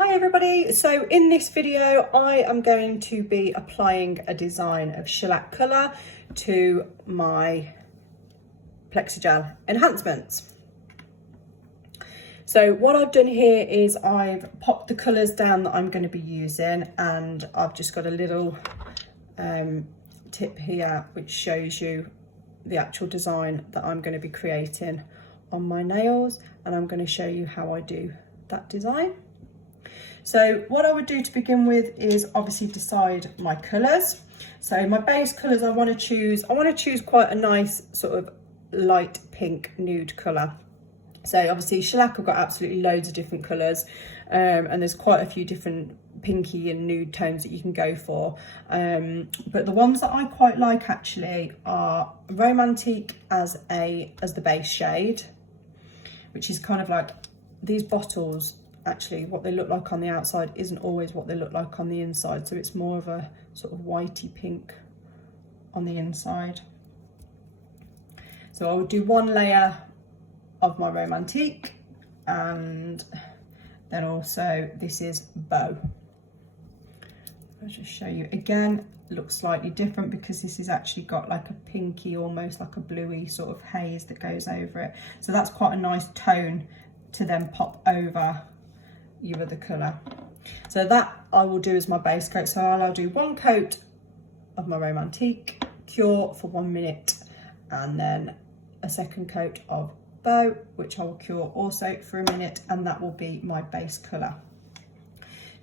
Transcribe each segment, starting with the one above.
Hi everybody, so in this video I am going to be applying a design of shellac colour to my Plexigel enhancements. So what I've done here is I've popped the colours down that I'm going to be using, and I've just got a little tip here which shows you the actual design that I'm going to be creating on my nails, and I'm going to show you how I do that design. So what I would do to begin with is obviously decide my colours. So my base colours I want to choose quite a nice sort of light pink nude colour. So obviously shellac, I've got absolutely loads of different colours, and there's quite a few different pinky and nude tones that you can go for. But the ones that I quite like actually are Romantique as the base shade, which is kind of like these bottles. Actually, what they look like on the outside isn't always what they look like on the inside, so it's more of a sort of whitey pink on the inside. So I would do one layer of my Romantique, and then also this is Beau. I'll just show you again. It looks slightly different because this has actually got like a pinky, almost like a bluey sort of haze that goes over it. So that's quite a nice tone to then pop over your other colour. So that I will do as my base coat. So I'll do one coat of my Romantique, cure for 1 minute, and then a second coat of Beau, which I will cure also for a minute, and that will be my base colour.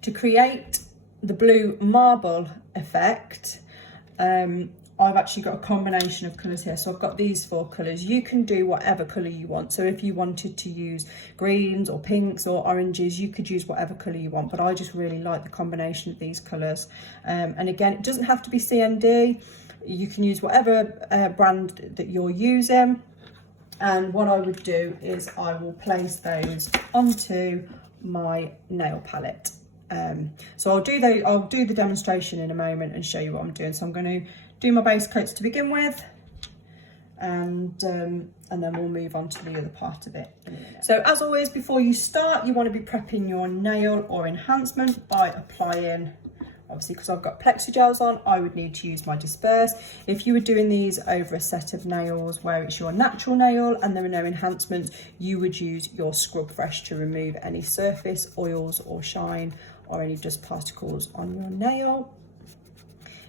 To create the blue marble effect, I've actually got a combination of colours here. So I've got these 4 colours. You can do whatever colour you want. So if you wanted to use greens or pinks or oranges, you could use whatever colour you want. But I just really like the combination of these colours. And again, it doesn't have to be CND. You can use whatever brand that you're using. And what I would do is I will place those onto my nail palette. So I'll do the demonstration in a moment and show you what I'm doing. So I'm going to do my base coats to begin with, and then we'll move on to the other part of it in a minute. So as always, before you start, you want to be prepping your nail or enhancement by applying, obviously because I've got Plexigels on, I would need to use my disperse. If you were doing these over a set of nails where it's your natural nail and there are no enhancements, you would use your Scrub Fresh to remove any surface oils or shine or any dust particles on your nail.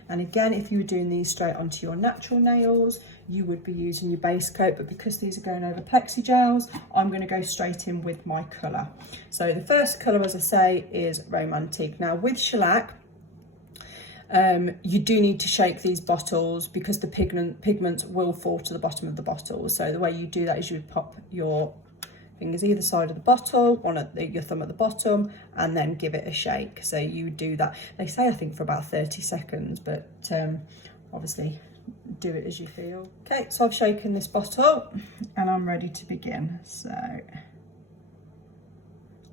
And again, if you were doing these straight onto your natural nails, you would be using your base coat, but because these are going over Plexigels, I'm going to go straight in with my colour. So the first colour, as I say, is Romantique. Now with shellac, you do need to shake these bottles because the pigments will fall to the bottom of the bottle. So the way you do that is you would pop your fingers either side of the bottle, your thumb at the bottom, and then give it a shake. So you do that, they say I think for about 30 seconds, but obviously do it as you feel. Okay, so I've shaken this bottle and I'm ready to begin. So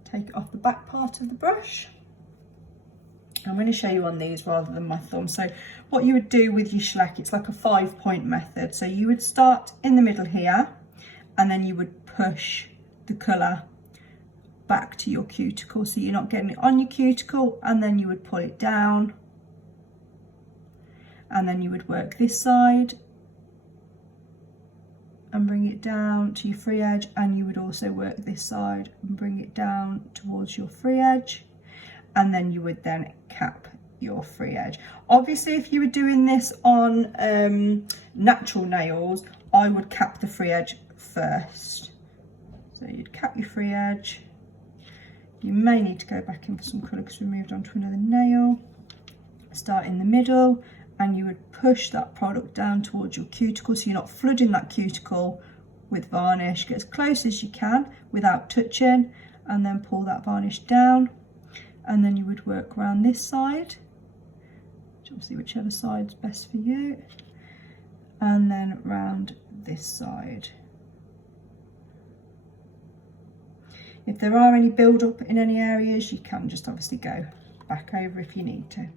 take it off the back part of the brush. I'm going to show you on these rather than my thumb. So what you would do with your shellac, it's like a 5-point method. So you would start in the middle here, and then you would push the colour back to your cuticle, so you're not getting it on your cuticle, and then you would pull it down, and then you would work this side and bring it down to your free edge, and you would also work this side and bring it down towards your free edge, and then you would then cap your free edge. Obviously if you were doing this on natural nails, I would cap the free edge first. So you'd cap your free edge. You may need to go back in for some colour because we moved on to another nail. Start in the middle, and you would push that product down towards your cuticle, so you're not flooding that cuticle with varnish. Get as close as you can without touching, and then pull that varnish down, and then you would work around this side, obviously whichever side's best for you, and then round this side. If there are any build up in any areas, you can just obviously go back over if you need to.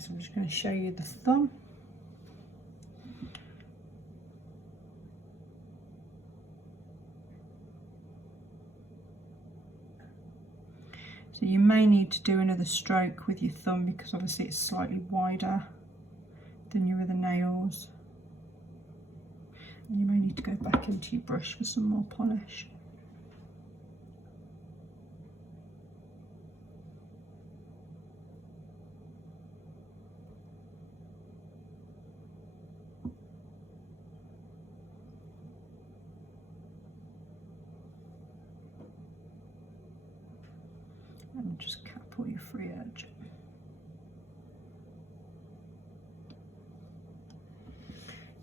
So I'm just going to show you the thumb. So you may need to do another stroke with your thumb because obviously it's slightly wider than your other nails. And you may need to go back into your brush for some more polish. And just cap all your free edge.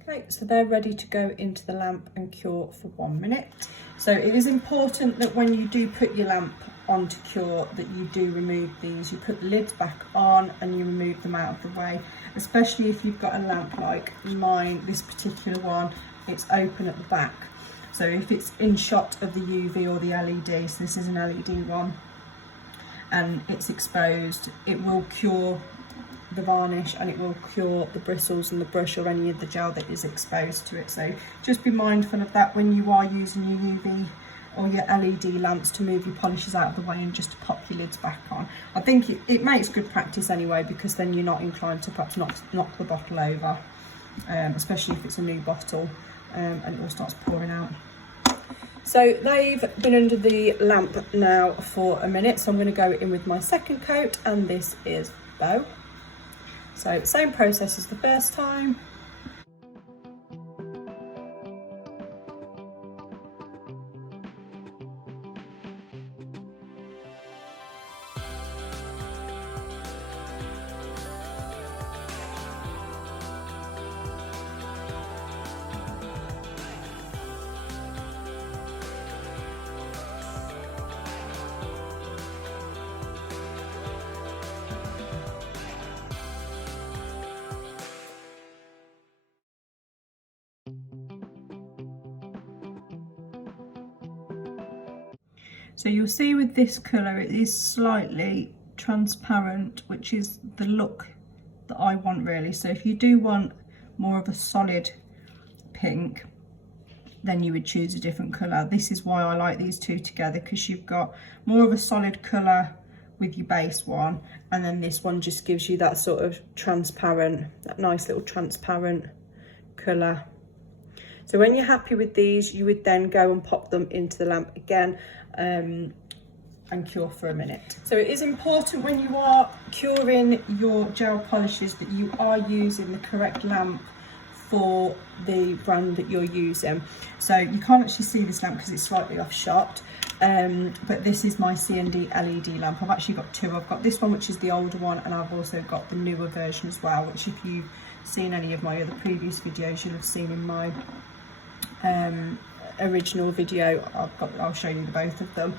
Okay, so they're ready to go into the lamp and cure for 1 minute. So it is important that when you do put your lamp on to cure that you do remove these. You put the lids back on and you remove them out of the way, especially if you've got a lamp like mine. This particular one, it's open at the back. So if it's in shot of the UV or the LED, so this is an LED one, and it's exposed, it will cure the varnish and it will cure the bristles and the brush or any of the gel that is exposed to it. So just be mindful of that when you are using your UV or your LED lamps, to move your polishes out of the way and just to pop your lids back on. I think it makes good practice anyway, because then you're not inclined to perhaps knock the bottle over, especially if it's a new bottle and it all starts pouring out. So they've been under the lamp now for a minute, so I'm going to go in with my second coat, and this is Bow. So same process as the first time. So you'll see with this colour it is slightly transparent, which is the look that I want really. So if you do want more of a solid pink, then you would choose a different colour. This is why I like these two together, because you've got more of a solid colour with your base one, and then this one just gives you that sort of transparent, that nice little transparent colour. So when you're happy with these, you would then go and pop them into the lamp again and cure for a minute. So it is important when you are curing your gel polishes that you are using the correct lamp for the brand that you're using. So you can't actually see this lamp because it's slightly off shot, but this is my CND LED lamp. I've actually got two. I've got this one, which is the older one, and I've also got the newer version as well, which if you've seen any of my other previous videos, you'll have seen in my original video. I'll show you both of them.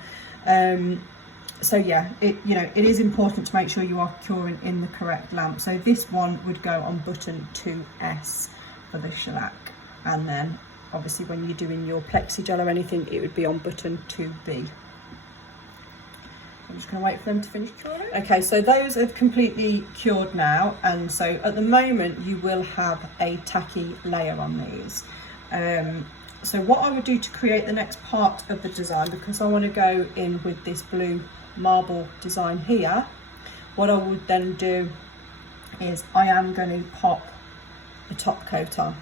So yeah, it is important to make sure you are curing in the correct lamp. So this one would go on button 2S for the shellac, and then obviously when you're doing your plexi gel or anything, it would be on button 2B. I'm just going to wait for them to finish curing. Okay, so those have completely cured now, and so at the moment you will have a tacky layer on these. So what I would do to create the next part of the design, because I want to go in with this blue marble design here, what I would then do is I am going to pop a top coat on.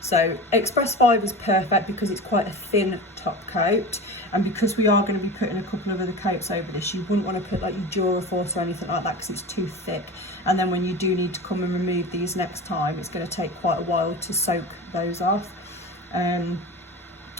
So Express 5 is perfect because it's quite a thin top coat, and because we are going to be putting a couple of other coats over this, you wouldn't want to put like your Duraforce or anything like that because it's too thick, and then when you do need to come and remove these next time, it's going to take quite a while to soak those off.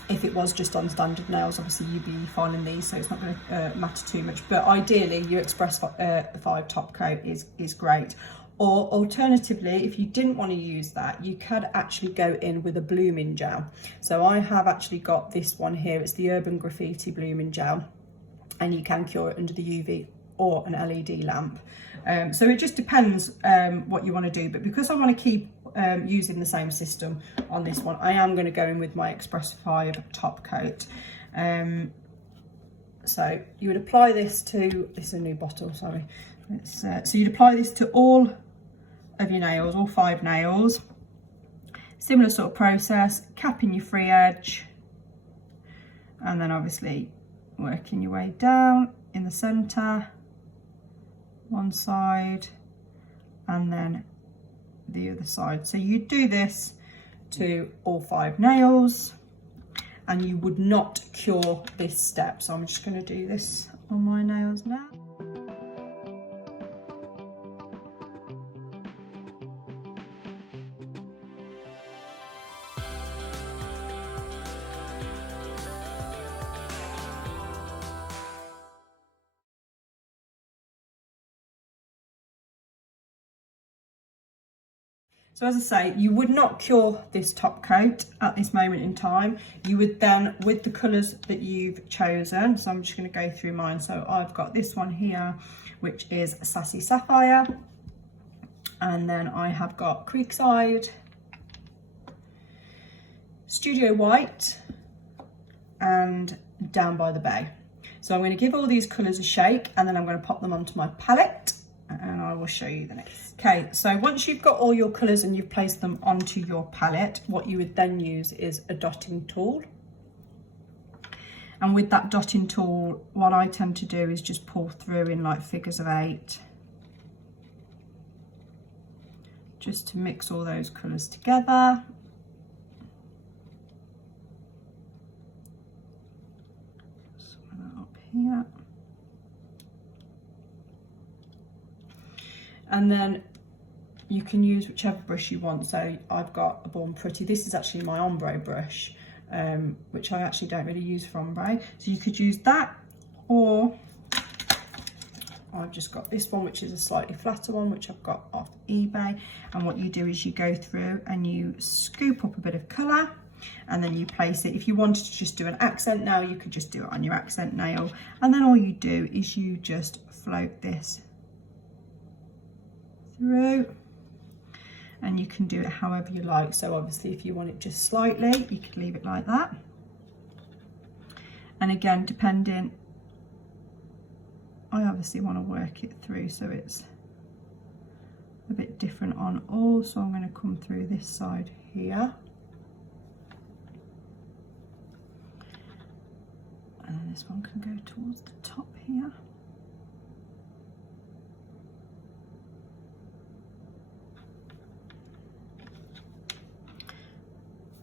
If it was just on standard nails, obviously you'd be filing these, so it's not going to matter too much, but ideally your Express 5 top coat is great. Or alternatively, if you didn't want to use that, you could actually go in with a blooming gel. So I have actually got this one here, it's the Urban Graffiti blooming gel, and you can cure it under the UV or an LED lamp. So it just depends what you want to do, but because I want to keep using the same system on this one, I am going to go in with my Express 5 top coat. So you would apply this to, this is a new bottle, sorry. So you'd apply this to all of your nails, all 5 nails. Similar sort of process, capping your free edge, and then obviously working your way down in the centre, one side, and then the other side. So you do this to all 5 nails, and you would not cure this step. So I'm just going to do this on my nails now. So as I say, you would not cure this top coat at this moment in time. You would then, with the colours that you've chosen, so I'm just going to go through mine. So I've got this one here, which is Sassy Sapphire. And then I have got Creekside, Studio White, and Down by the Bay. So I'm going to give all these colours a shake, and then I'm going to pop them onto my palette, and I will show you the next. Okay, so once you've got all your colours and you've placed them onto your palette, what you would then use is a dotting tool. And with that dotting tool, what I tend to do is just pull through in like figures of 8, just to mix all those colours together. Some of that up here. And then you can use whichever brush you want. So I've got a Born Pretty. This is actually my Ombre brush, which I actually don't really use for ombre. So you could use that, or I've just got this one, which is a slightly flatter one, which I've got off eBay. And what you do is you go through and you scoop up a bit of colour, and then you place it. If you wanted to just do an accent nail, you could just do it on your accent nail. And then all you do is you just float this through, and you can do it however you like. So obviously if you want it just slightly, you could leave it like that. And again, depending, I obviously want to work it through so it's a bit different on all. So I'm going to come through this side here, and then this one can go towards the top here.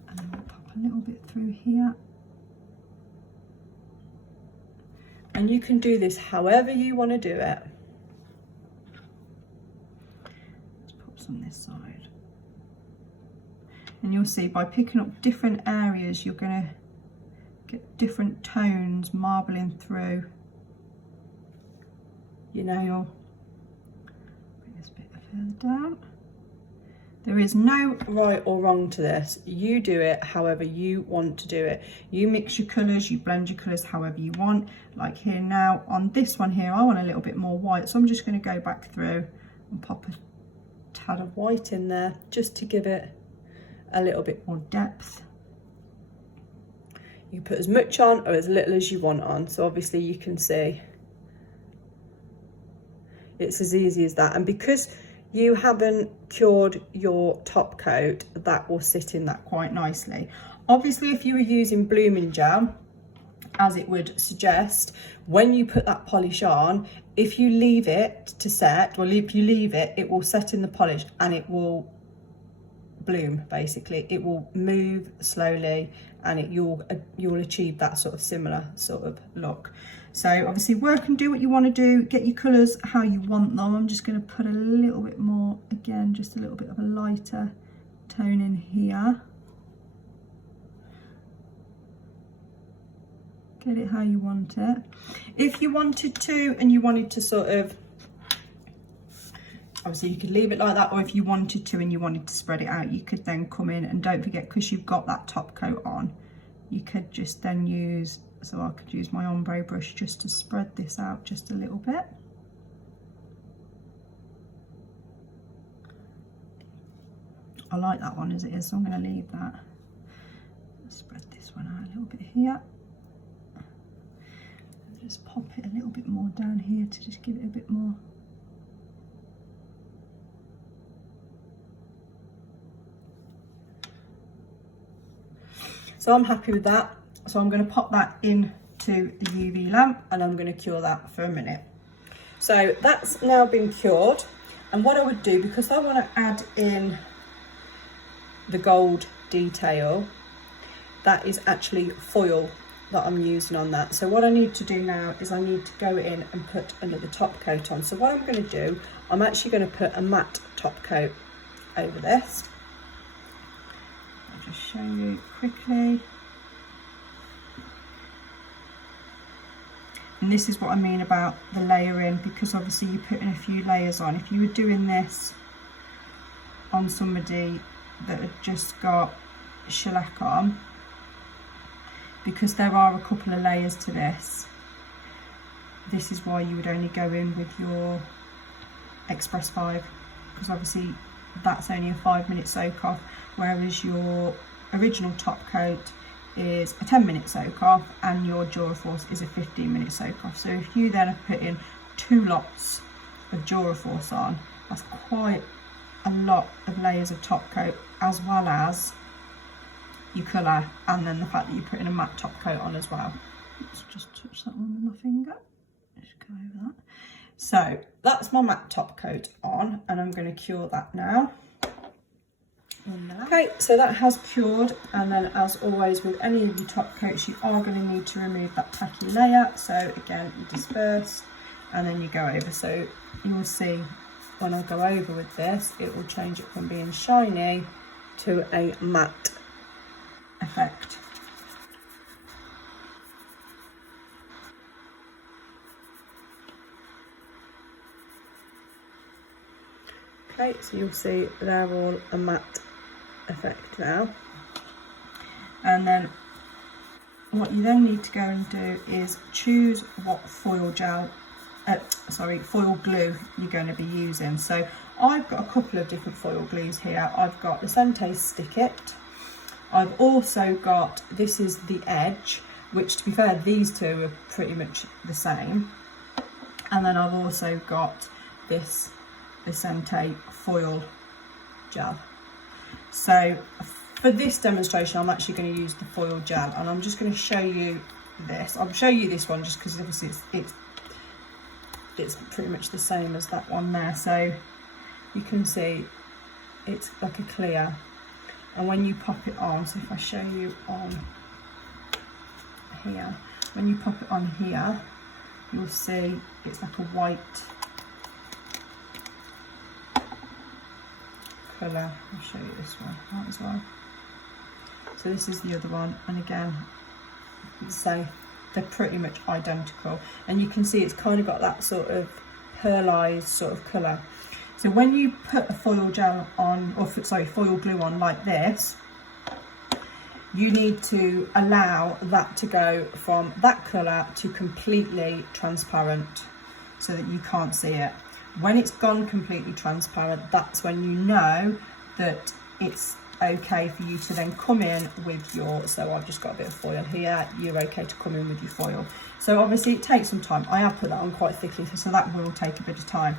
And then we'll pop a little bit through here. And you can do this however you want to do it. Let's pop some on this side. And you'll see by picking up different areas, you're going to get different tones marbling through your nail. Bring this bit further down. There is no right or wrong to this. You do it however you want to do it. You mix your colours, you blend your colours however you want. Like here now, on this one here, I want a little bit more white, so I'm just going to go back through and pop a tad of white in there, just to give it a little bit more depth. You put as much on or as little as you want on, so obviously you can see it's as easy as that. And because you haven't cured your top coat, that will sit in that quite nicely. Obviously, if you were using blooming gel, as it would suggest, when you put that polish on, if you leave it to set, well, if you leave it, it will set in the polish and it will bloom. Basically, it will move slowly, and you'll achieve that sort of similar sort of look. So obviously work and do what you want to do, get your colours how you want them. I'm just going to put a little bit more, again, just a little bit of a lighter tone in here. Get it how you want it. If you wanted to, and you wanted to sort of, obviously you could leave it like that, or if you wanted to and you wanted to spread it out, you could then come in, and don't forget, because you've got that top coat on, you could just then use, so I could use my ombre brush just to spread this out just a little bit. I like that one as it is, so I'm going to leave that. Spread this one out a little bit here. Just pop it a little bit more down here to just give it a bit more So I'm happy with that. So I'm going to pop that into the UV lamp and I'm going to cure that for a minute. So that's now been cured. And what I would do, because I want to add in the gold detail, that is actually foil that I'm using on that. So what I need to do now is I need to go in and put another top coat on. So what I'm going to do, I'm actually going to put a matte top coat over this. I'll just show you quickly. And this is what I mean about the layering, because obviously you're putting a few layers on. If you were doing this on somebody that had just got shellac on, because there are a couple of layers to this, this is why you would only go in with your Express 5, because obviously that's only a 5-minute soak off, whereas your original top coat is a 10-minute soak off and your Duraforce is a 15-minute soak off. So if you then are putting 2 lots of Duraforce on, that's quite a lot of layers of top coat, as well as your colour, and then the fact that you're putting a matte top coat on as well. Let's just touch that one with my finger, just go over that. So that's my matte top coat on, and I'm going to cure that now. Okay, so that has cured, and then as always with any of your top coats, you are going to need to remove that tacky layer. So again, you disperse and then you go over. So you will see when I go over with this, it will change it from being shiny to a matte effect. Okay, so you'll see they're all a matte effect now. And then what you then need to go and do is choose what foil glue you're going to be using. So I've got a couple of different foil glues here. I've got the Cnd Stick It. I've also got, this is the Edge, which to be fair, these two are pretty much the same. And then I've also got this, the Cnd Foil Gel. So for this demonstration, I'm actually going to use the foil gel, and I'm just going to show you this. I'll show you this one just because obviously it's pretty much the same as that one there. So you can see it's like a clear, and when you pop it on, so if I show you on here, when you pop it on here, you'll see it's like a white colour. I'll show you this one as well. So this is the other one, and again, so they're pretty much identical, and you can see it's kind of got that sort of pearlized sort of colour. So when you put a foil gel on, or sorry, foil glue on like this, you need to allow that to go from that colour to completely transparent so that you can't see it. When it's gone completely transparent, that's when you know that it's okay for you to then come in with your, so I've just got a bit of foil here, you're okay to come in with your foil. So obviously it takes some time. I have put that on quite thickly, so that will take a bit of time.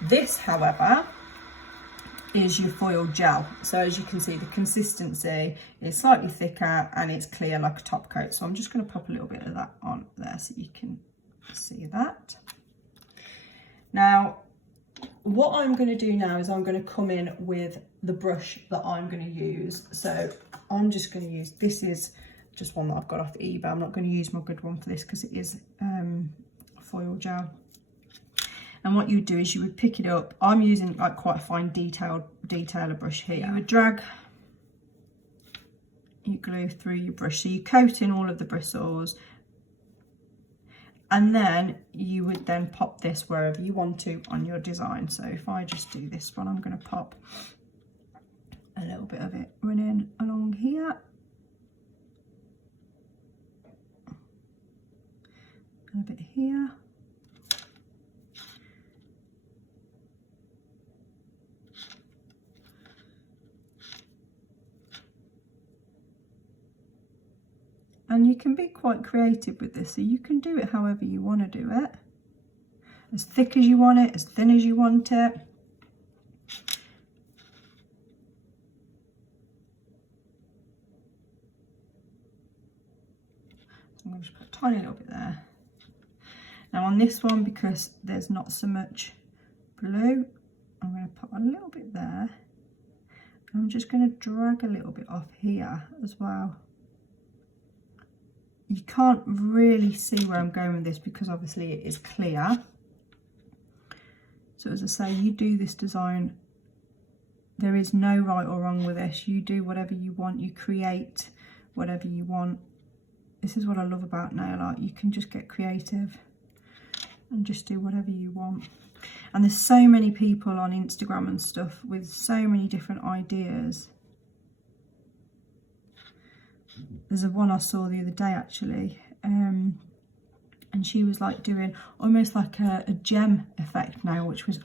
This, however, is your foil gel. So as you can see, the consistency is slightly thicker and it's clear like a top coat. So I'm just going to pop a little bit of that on there so you can see that. Now, what I'm going to do now is I'm going to come in with the brush that I'm going to use. So I'm just going to use, this is just one that I've got off eBay. I'm not going to use my good one for this because it is foil gel. And what you would do is you would pick it up. I'm using like quite a fine detailer brush here. You would drag your glue through your brush. So you coat in all of the bristles, and then you would then pop this wherever you want to on your design. So if I just do this one, I'm going to pop a little bit of it running along here. And a bit here. And you can be quite creative with this, so you can do it however you want to do it. As thick as you want it, as thin as you want it. going to just put a tiny little bit there. Now on this one, because there's not so much blue, I'm going to put a little bit there. And I'm just going to drag a little bit off here as well. You can't really see where I'm going with this because obviously it is clear. So as I say, you do this design. There is no right or wrong with this. You do whatever you want. You create whatever you want. This is what I love about nail art. You can just get creative and just do whatever you want. And there's so many people on Instagram and stuff with so many different ideas. There's a one I saw the other day actually, and she was like doing almost like a gem effect nail, which was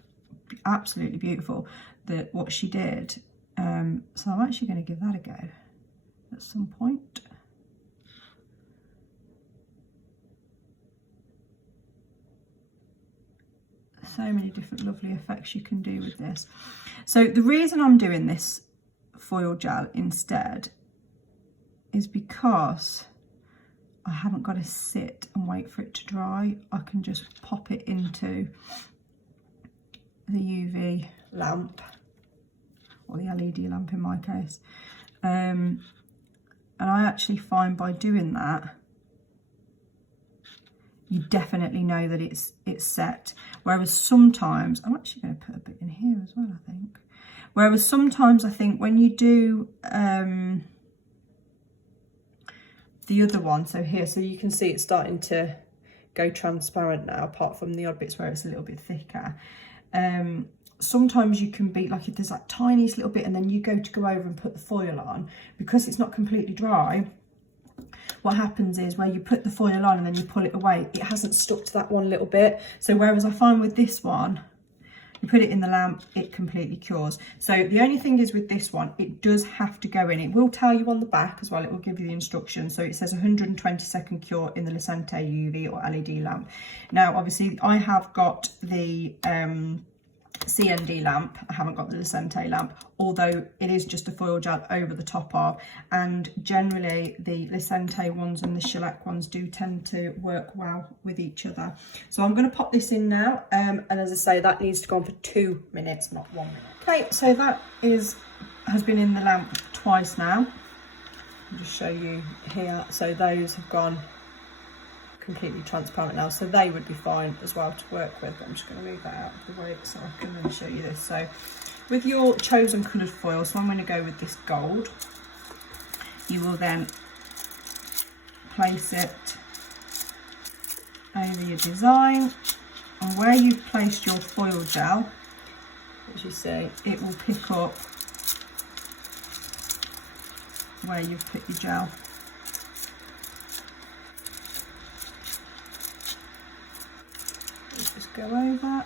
absolutely beautiful, that what she did. So I'm actually going to give that a go at some point. So many different lovely effects you can do with this. So the reason I'm doing this foil gel instead is because I haven't got to sit and wait for it to dry. I can just pop it into the UV lamp, or the LED lamp in my case. And I actually find by doing that, you definitely know that it's set. Whereas sometimes, I'm actually going to put a bit in here as well, I think. Whereas sometimes I think when you do the other one, so here, so you can see it's starting to go transparent now, apart from the odd bits where it's a little bit thicker. Sometimes you can be like, if there's that tiniest little bit and then you go over and put the foil on, because it's not completely dry, what happens is where you put the foil on and then you pull it away, it hasn't stuck to that one little bit. So whereas I find with this one, you put it in the lamp, it completely cures. So the only thing is with this one, it does have to go in. It will tell you on the back as well, it will give you the instructions. So it says 120-second cure in the Cnd UV or LED lamp. Now, obviously I have got the CND lamp, I haven't got the Cnd lamp, although it is just a foil gel over the top of, and generally the Cnd ones and the shellac ones do tend to work well with each other. So I'm going to pop this in now, and as I say, that needs to go on for 2 minutes, not 1 minute. Okay, so that has been in the lamp twice now. I'll just show you here. So those have gone completely transparent now, so they would be fine as well to work with. But I'm just going to move that out of the way so I can then show you this. So with your chosen coloured foil, so I'm going to go with this gold, you will then place it over your design, and where you've placed your foil gel, as you see, it will pick up where you've put your gel. Just go over.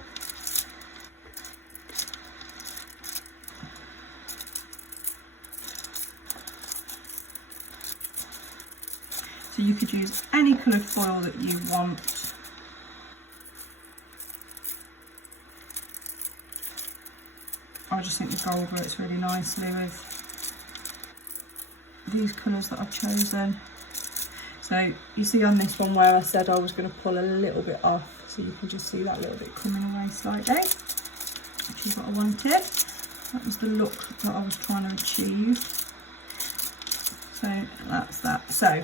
So you could use any coloured foil that you want. I just think the gold works really nicely with these colours that I've chosen. So you see on this one where I said I was going to pull a little bit off, so you can just see that little bit coming away slightly, which is what I wanted. That was the look that I was trying to achieve. So that's that. So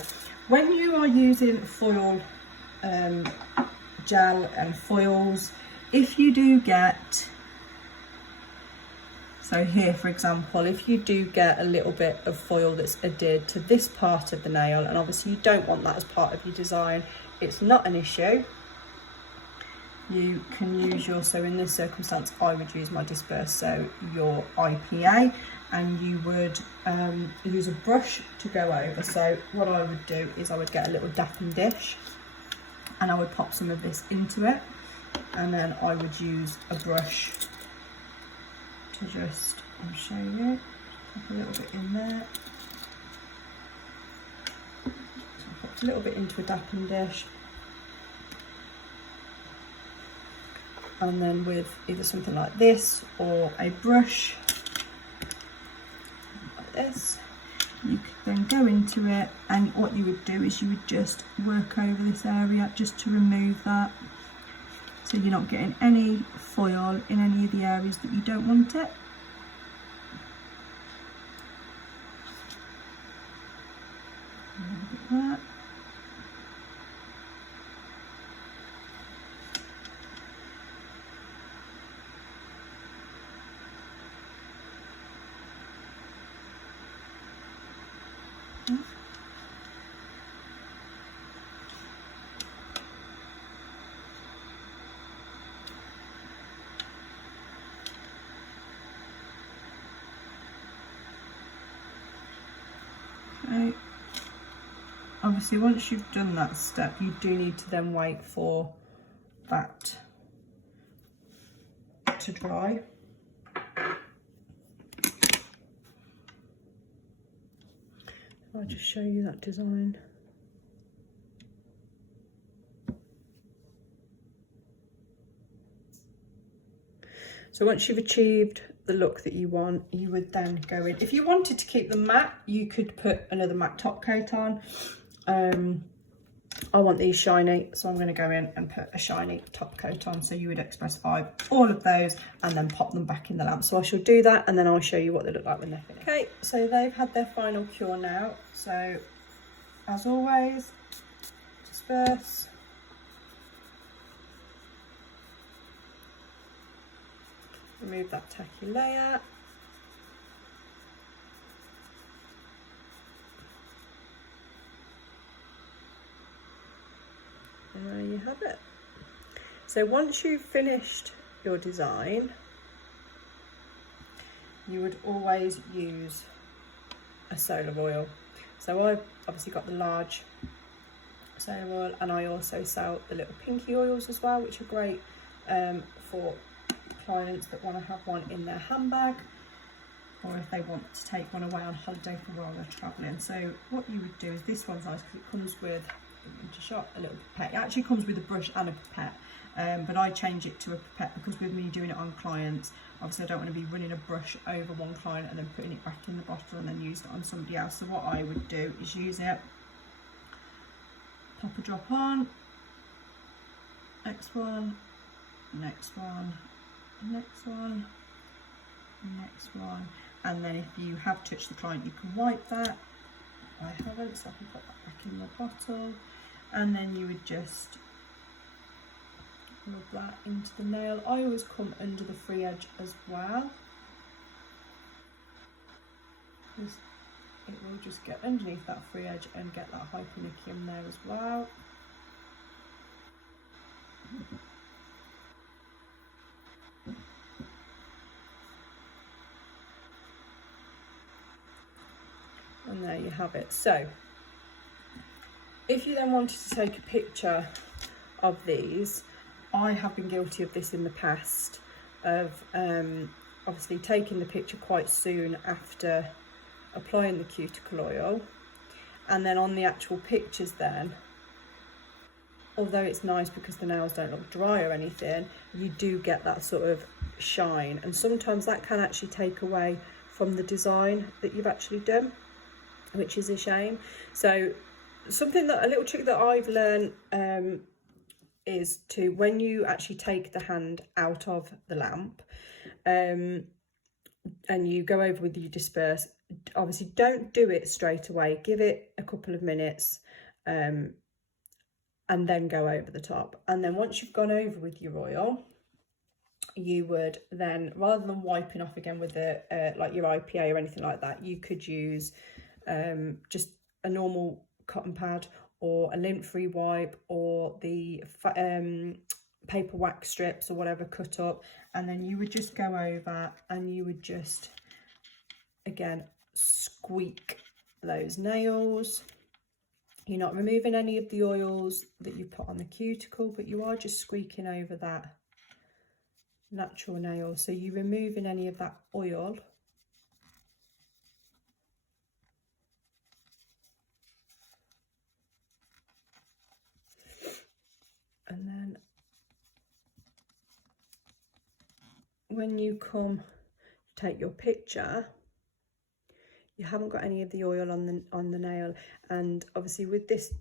when you are using foil gel and foils, if you do get, so here for example, if you do get a little bit of foil that's adhered to this part of the nail, and obviously you don't want that as part of your design, it's not an issue. You can use your, so in this circumstance I would use my disperse, so your IPA, and you would use a brush to go over. So what I would do is I would get a little dapping dish and I would pop some of this into it, and then I would use a brush to just, I'll show you, pop a little bit in there. So I popped a little bit into a dapping dish, and then with either something like this or a brush like this, you could then go into it, and what you would do is you would just work over this area just to remove that, so you're not getting any foil in any of the areas that you don't want it. Like that. Okay. Obviously, once you've done that step, you do need to then wait for that to dry. I'll just show you that design. So once you've achieved the look that you want, you would then go in. If you wanted to keep them matte, you could put another matte top coat on. I want these shiny, so I'm going to go in and put a shiny top coat on. So you would expressify all of those and then pop them back in the lamp. So I shall do that, and then I'll show you what they look like when they're finished. Okay, so they've had their final cure now. So as always, disperse. Remove that tacky layer. And there you have it. So once you've finished your design, you would always use a solar oil. So I've obviously got the large solar oil, and I also sell the little pinky oils as well, which are great for clients that want to have one in their handbag, or if they want to take one away on holiday for while they're travelling. So what you would do is, this one's nice because it comes with a little pipette. It actually comes with a brush and a pipette, but I change it to a pipette because with me doing it on clients, obviously I don't want to be running a brush over one client and then putting it back in the bottle and then use it on somebody else. So what I would do is use it, pop a drop on, next one, next one, next one, next one, and then if you have touched the client, you can wipe that. I haven't, so I can put that back in the bottle, and then you would just rub that into the nail. I always come under the free edge as well, because it will just get underneath that free edge and get that hypernicum there as well. And there you have it. So if you then wanted to take a picture of these, I have been guilty of this in the past, of obviously taking the picture quite soon after applying the cuticle oil, and then on the actual pictures then, although it's nice because the nails don't look dry or anything, you do get that sort of shine, and sometimes that can actually take away from the design that you've actually done, which is a shame. So a little trick that I've learned is to, when you actually take the hand out of the lamp and you go over with your disperse, obviously don't do it straight away, give it a couple of minutes and then go over the top. And then once you've gone over with your oil, you would then, rather than wiping off again with the like your IPA or anything like that, you could use just a normal cotton pad or a lint-free wipe, or the paper wax strips or whatever cut up, and then you would just go over and you would just again squeak those nails. You're not removing any of the oils that you put on the cuticle, but you are just squeaking over that natural nail, so you're removing any of that oil. And then when you come take your picture, you haven't got any of the oil on the nail. And obviously with this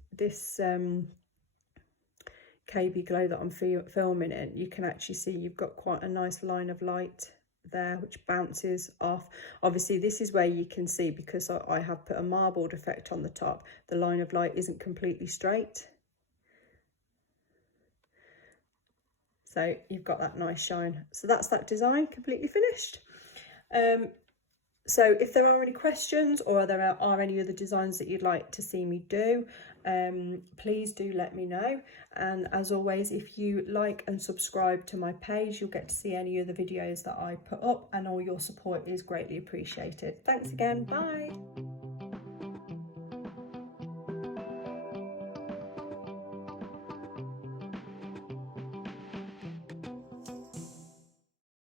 KB Glow that I'm filming in, you can actually see you've got quite a nice line of light there which bounces off. Obviously this is where you can see, because I have put a marbled effect on the top, the line of light isn't completely straight, so you've got that nice shine. So that's that design completely finished. So if there are any questions, or there are any other designs that you'd like to see me do, please do let me know. And as always, if you like and subscribe to my page, you'll get to see any other videos that I put up, and all your support is greatly appreciated. Thanks again, bye.